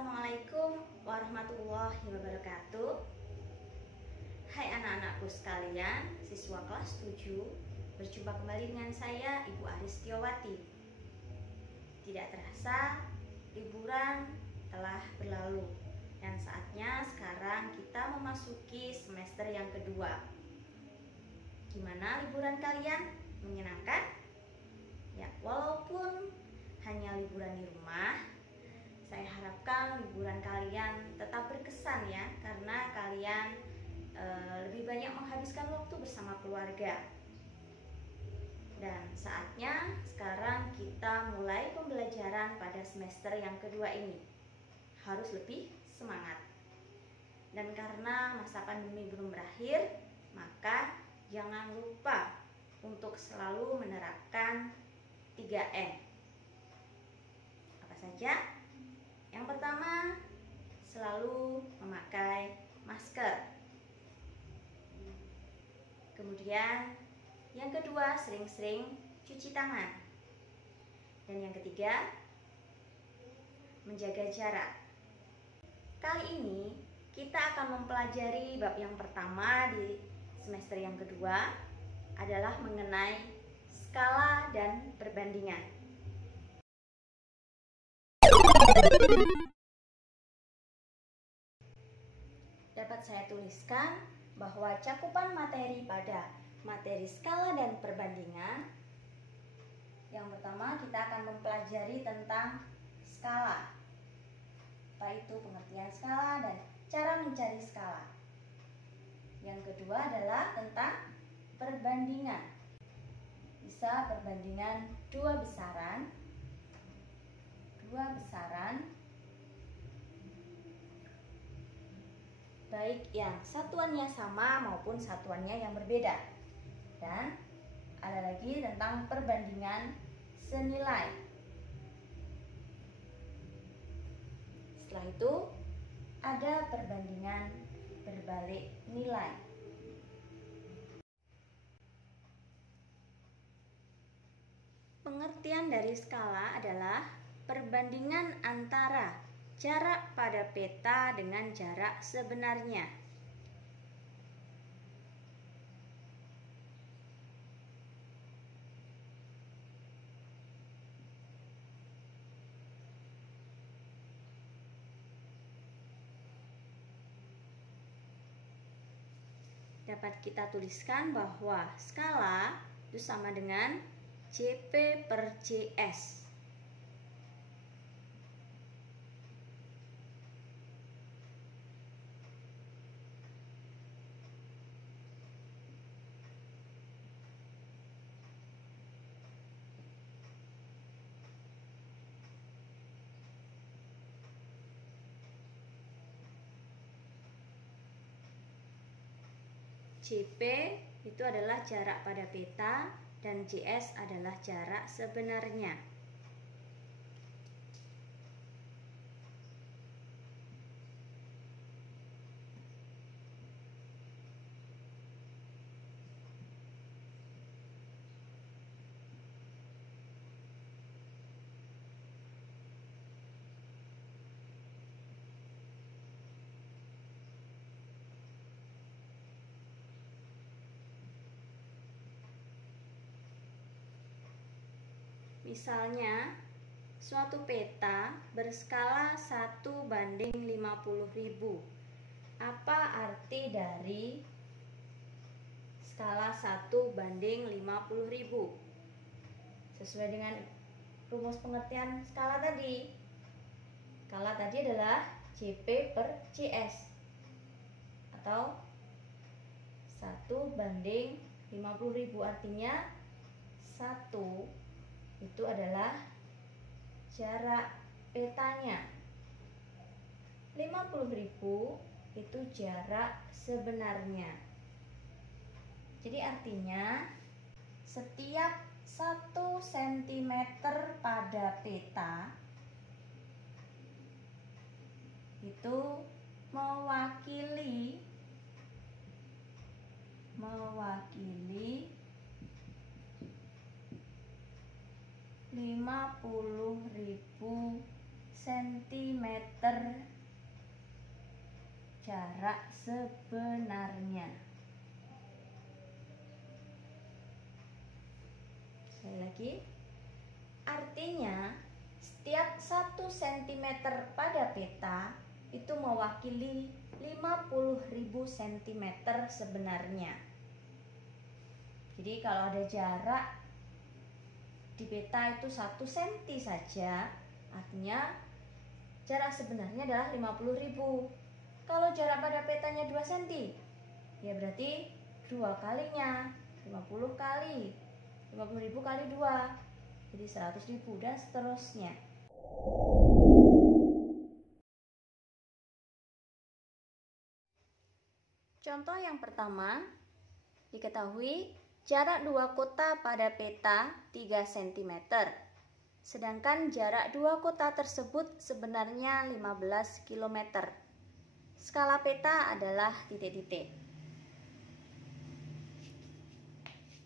Assalamualaikum warahmatullahi wabarakatuh. Hai anak-anakku sekalian, siswa kelas 7, berjumpa kembali dengan saya Ibu Aristiawati. Tidak terasa, liburan telah berlalu dan saatnya sekarang kita memasuki semester yang kedua. Gimana liburan kalian? Menyenangkan? Ya, walaupun hanya liburan di rumah, saya harapkan liburan kalian tetap berkesan ya, karena kalian lebih banyak menghabiskan waktu bersama keluarga. Dan saatnya sekarang kita mulai pembelajaran pada semester yang kedua ini. Harus lebih semangat. Dan karena masa pandemi belum berakhir, maka jangan lupa untuk selalu menerapkan 3M. Apa saja? Yang pertama, selalu memakai masker. Kemudian, yang kedua, sering-sering cuci tangan. Dan yang ketiga, menjaga jarak. Kali ini, kita akan mempelajari bab yang pertama di semester yang kedua adalah mengenai skala dan perbandingan. Dapat saya tuliskan bahwa cakupan materi pada materi skala dan perbandingan, yang pertama kita akan mempelajari tentang skala, apa itu pengertian skala dan cara mencari skala. Yang kedua adalah tentang perbandingan, bisa perbandingan dua besaran baik yang satuannya sama maupun satuannya yang berbeda. Dan ada lagi tentang perbandingan senilai. Setelah itu ada perbandingan berbalik nilai. Pengertian dari skala adalah perbandingan antara jarak pada peta dengan jarak sebenarnya. Dapat kita tuliskan bahwa skala itu sama dengan CP per CS. CP itu adalah jarak pada peta dan CS adalah jarak sebenarnya. Misalnya, suatu peta berskala 1:50.000. Apa arti dari skala 1:50.000? Sesuai dengan rumus pengertian skala tadi. Skala tadi adalah CP per CS atau 1:50.000, artinya 1 itu adalah jarak petanya. 50.000 itu jarak sebenarnya. Jadi artinya setiap 1 cm pada peta itu mewakili 50.000 cm jarak sebenarnya. Sekali lagi, artinya setiap 1 cm pada peta itu mewakili 50.000 cm sebenarnya. Jadi kalau ada jarak di peta itu 1 cm saja, artinya jarak sebenarnya adalah 50.000. Kalau jarak pada petanya 2 cm, ya berarti 2 kalinya, 50 kali 50.000 kali 2, jadi 100.000 dan seterusnya. Contoh yang pertama, diketahui jarak 2 kota pada peta 3 cm. Sedangkan jarak 2 kota tersebut sebenarnya 15 km. Skala peta adalah titik-titik.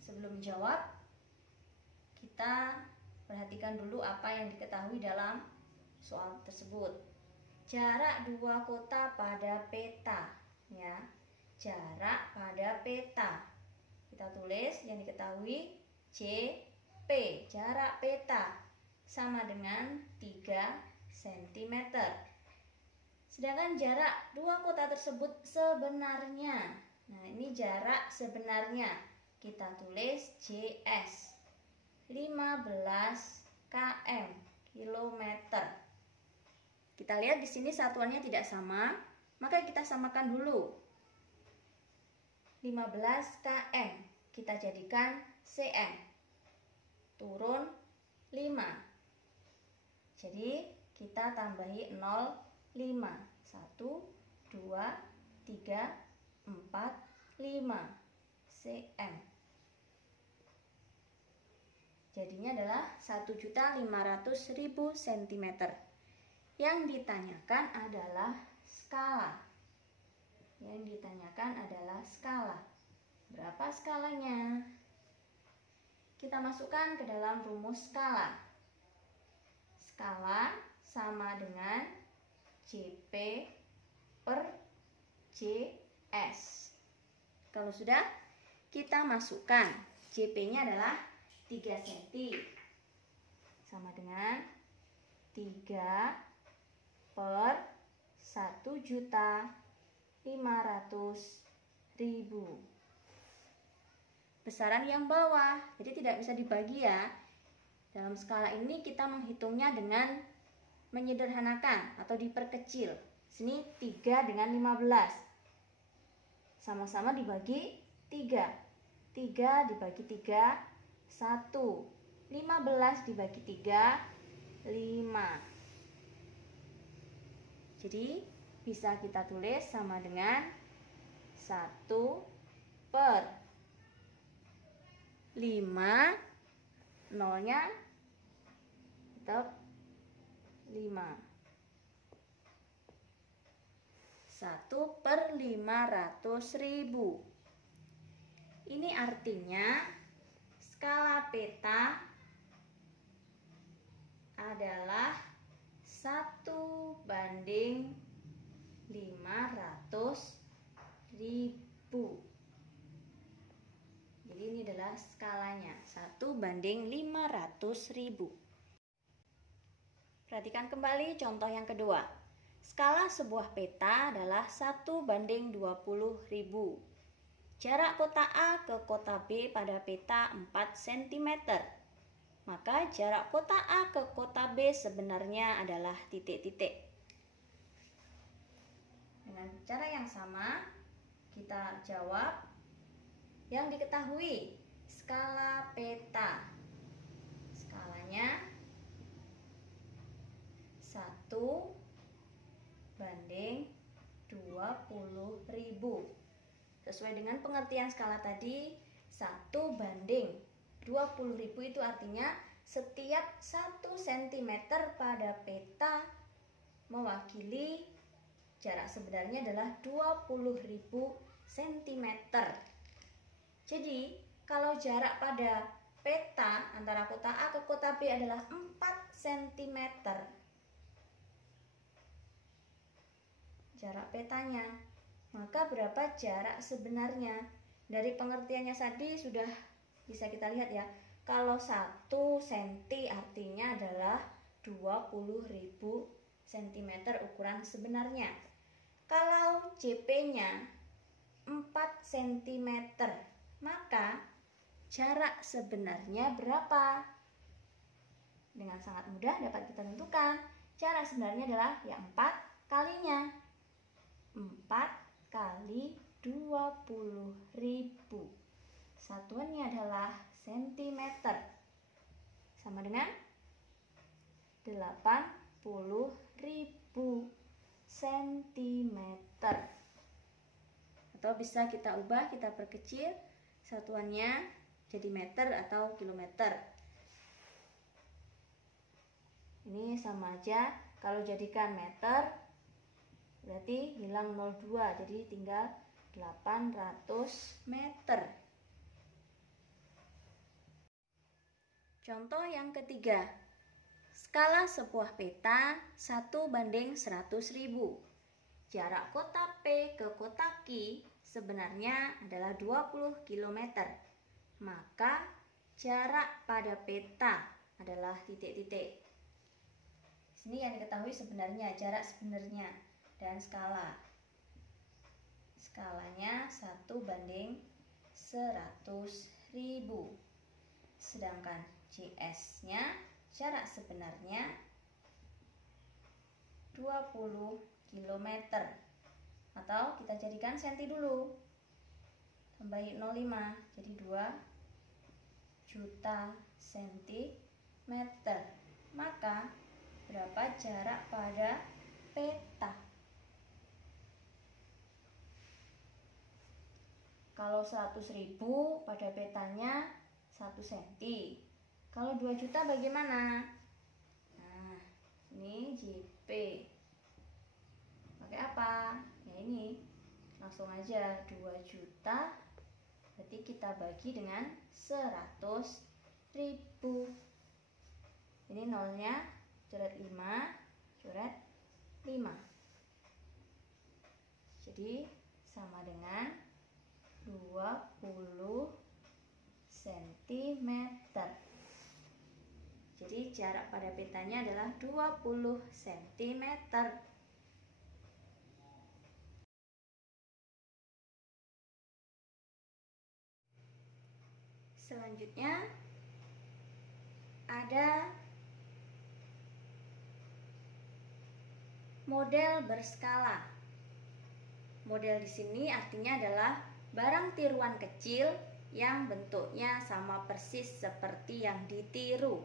Sebelum jawab, kita perhatikan dulu apa yang diketahui dalam soal tersebut. Jarak 2 kota pada peta, ya. Jarak pada peta. Kita tulis yang diketahui JP, jarak peta sama dengan 3 cm. Sedangkan jarak 2 kota tersebut sebenarnya. Nah, ini jarak sebenarnya. Kita tulis JS 15 km, kilometer. Kita lihat di sini satuannya tidak sama, maka kita samakan dulu. 15 km kita jadikan cm. Turun 5. Jadi kita tambahi 0, 5. 1, 2, 3, 4, 5 cm. Jadinya adalah 1.500.000 cm. Yang ditanyakan adalah skala. Berapa skalanya? Kita masukkan ke dalam rumus skala. Skala sama dengan JP per JS. Kalau sudah, kita masukkan. JP-nya adalah 3 cm. Sama dengan 3 per 1.500.000. Besaran yang bawah, jadi tidak bisa dibagi ya. Dalam skala ini kita menghitungnya dengan menyederhanakan atau diperkecil. Sini 3 dengan 15. Sama-sama dibagi 3. 3 dibagi 3, 1. 15 dibagi 3, 5. Jadi bisa kita tulis sama dengan 1 per 5, nolnya tetap 5. 1 per 500.000. Ini artinya skala peta adalah 1/500.000. Jadi ini adalah skalanya, 1/500.000. Perhatikan kembali contoh yang kedua. Skala sebuah peta adalah 1/20.000. Jarak kota A ke kota B pada peta 4 cm. Maka jarak kota A ke kota B sebenarnya adalah titik-titik. Dengan cara yang sama, kita jawab yang diketahui skala peta. Skalanya 1/20.000. Sesuai dengan pengertian skala tadi, 1/20.000 itu artinya setiap 1 cm pada peta mewakili jarak sebenarnya adalah 20.000 cm. Jadi, kalau jarak pada peta antara kota A ke kota B adalah 4 cm, jarak petanya. Maka berapa jarak sebenarnya? Dari pengertiannya tadi sudah bisa kita lihat ya. Kalau 1 cm artinya adalah 20.000 cm ukuran sebenarnya. Kalau JP-nya 4 cm, maka jarak sebenarnya berapa? Dengan sangat mudah dapat kita tentukan. Jarak sebenarnya adalah yang 4 kalinya. 4 kali 20.000. Satuannya adalah cm. Sama dengan 80.000 cm. Atau bisa kita ubah, kita perkecil satuannya jadi meter atau kilometer. Ini sama aja, kalau jadikan meter berarti hilang 02, jadi tinggal 800 meter. Contoh yang ketiga, skala sebuah peta 1:100.000. Jarak kota P ke kota Q sebenarnya adalah 20 km. Maka jarak pada peta adalah titik-titik. Sini yang diketahui sebenarnya, jarak sebenarnya dan skala. Skalanya 1:100.000. Sedangkan JS-nya, jarak sebenarnya 20 km. Atau kita jadikan senti dulu. Tambahi 05, jadi 2 juta sentimeter. Maka berapa jarak pada peta? Kalau 100.000 pada petanya 1 cm. Kalau 2 juta bagaimana? Nah, ini JP. Pakai apa? Ya ini. Langsung aja 2 juta. Berarti kita bagi dengan 100.000. Ini nolnya coret 5, coret 5. Jadi sama dengan 20 cm. Jadi jarak pada petanya adalah 20 cm. Selanjutnya ada model berskala. Model di sini artinya adalah barang tiruan kecil yang bentuknya sama persis seperti yang ditiru.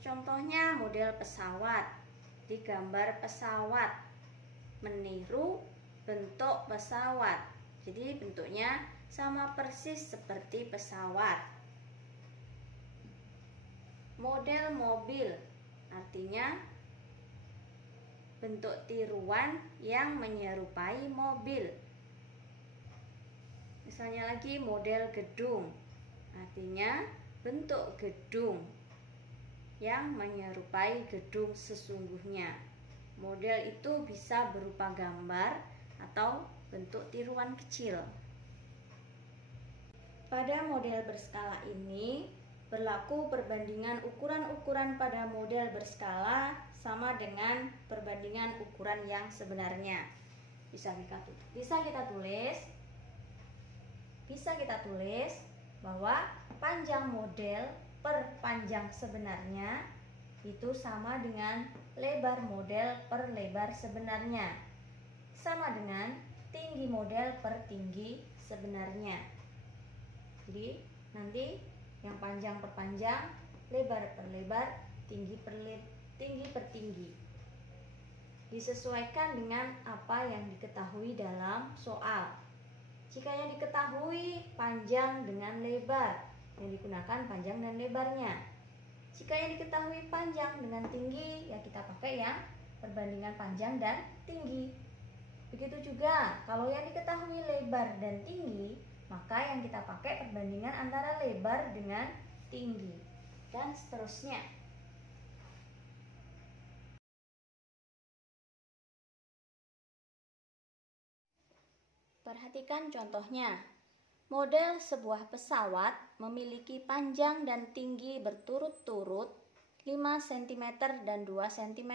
Contohnya model pesawat. Di gambar pesawat meniru bentuk pesawat. Jadi bentuknya sama persis seperti pesawat. Model mobil artinya bentuk tiruan yang menyerupai mobil. Misalnya lagi model gedung, artinya bentuk gedung yang menyerupai gedung sesungguhnya. Model itu bisa berupa gambar atau bentuk tiruan kecil. Pada model berskala ini berlaku perbandingan ukuran-ukuran pada model berskala sama dengan perbandingan ukuran yang sebenarnya. Bisa kita tulis bahwa panjang model per panjang sebenarnya itu sama dengan lebar model per lebar sebenarnya, sama dengan tinggi model per tinggi sebenarnya. Jadi nanti yang panjang per panjang, lebar per lebar, tinggi per tinggi. Disesuaikan dengan apa yang diketahui dalam soal. Jika yang diketahui panjang dengan lebar, yang digunakan panjang dan lebarnya. Jika yang diketahui panjang dengan tinggi, ya kita pakai yang perbandingan panjang dan tinggi. Begitu juga kalau yang diketahui lebar dan tinggi, maka yang kita pakai perbandingan antara lebar dengan tinggi, dan seterusnya. Perhatikan contohnya. Model sebuah pesawat memiliki panjang dan tinggi berturut-turut 5 cm dan 2 cm.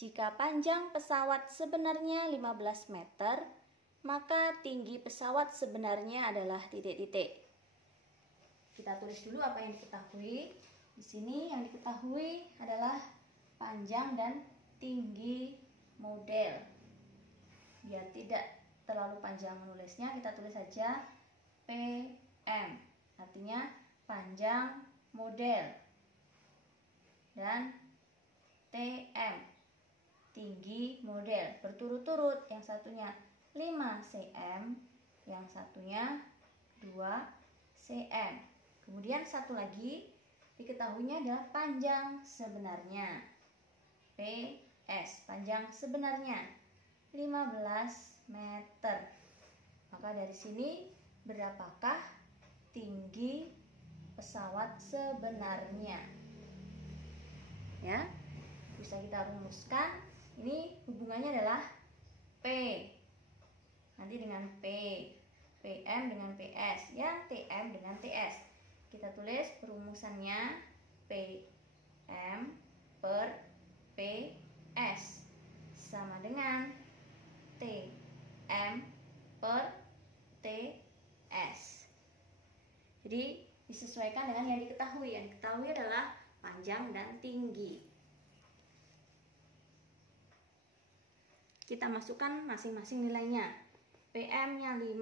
Jika panjang pesawat sebenarnya 15 meter, maka tinggi pesawat sebenarnya adalah titik-titik. Kita tulis dulu apa yang diketahui. Di sini yang diketahui adalah panjang dan tinggi model. Biar tidak terlalu panjang menulisnya, kita tulis saja PM, artinya panjang model, dan TM, tinggi model, berturut-turut, yang satunya 5 cm, yang satunya 2 cm. Kemudian satu lagi diketahuinya adalah panjang sebenarnya, PS, panjang sebenarnya 15 meter. Maka dari sini berapakah tinggi pesawat sebenarnya? Ya, bisa kita rumuskan. Ini hubungannya adalah P nanti dengan P, PM dengan PS, ya TM dengan TS. Kita tulis perumusannya PM per PS sama dengan TM per TS. Jadi disesuaikan dengan yang diketahui. Yang diketahui adalah panjang dan tinggi. Kita masukkan masing-masing nilainya. PM-nya 5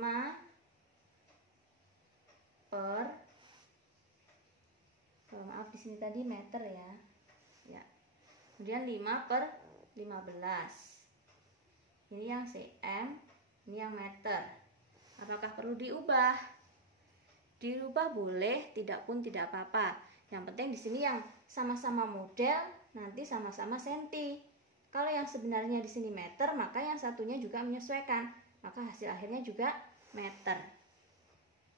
per, maaf di sini tadi meter ya. Ya. Kemudian 5 per 15. Ini yang cm, ini yang meter. Apakah perlu diubah? Dirubah boleh, tidak pun tidak apa-apa. Yang penting di sini yang sama-sama model nanti sama-sama senti. Kalau yang sebenarnya di sini meter, maka yang satunya juga menyesuaikan. Maka hasil akhirnya juga meter.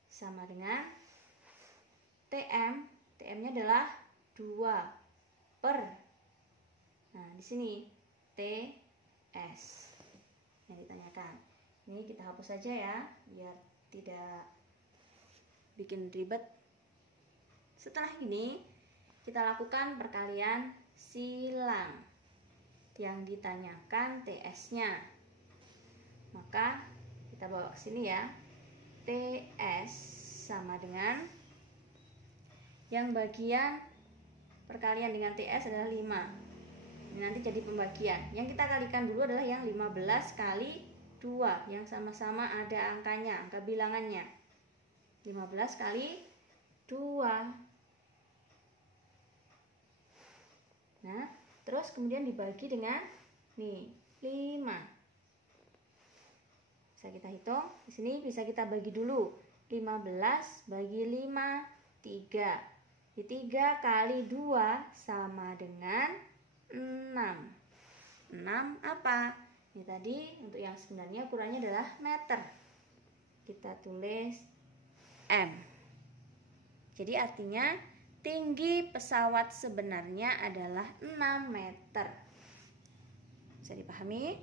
Sama dengan TM. TM-nya adalah 2 per. Nah, di sini TS yang ditanyakan. Ini kita hapus saja ya, biar tidak bikin ribet. Setelah ini kita lakukan perkalian silang yang ditanyakan TS-nya. Maka kita bawa ke sini ya. TS sama dengan yang bagian perkalian dengan TS adalah 5. Ini nanti jadi pembagian. Yang kita kalikan dulu adalah yang 15 kali 2 yang sama-sama ada angkanya, angka bilangannya. 15 kali 2. Nah, terus kemudian dibagi dengan nih 5. Bisa kita hitung. Di sini bisa kita bagi dulu. 15 bagi 5 3. Di 3 kali 2 sama dengan 6. 6 apa? Ini tadi untuk yang sebenarnya ukurannya adalah meter. Kita tulis M. Jadi artinya tinggi pesawat sebenarnya adalah 6 meter. Bisa dipahami?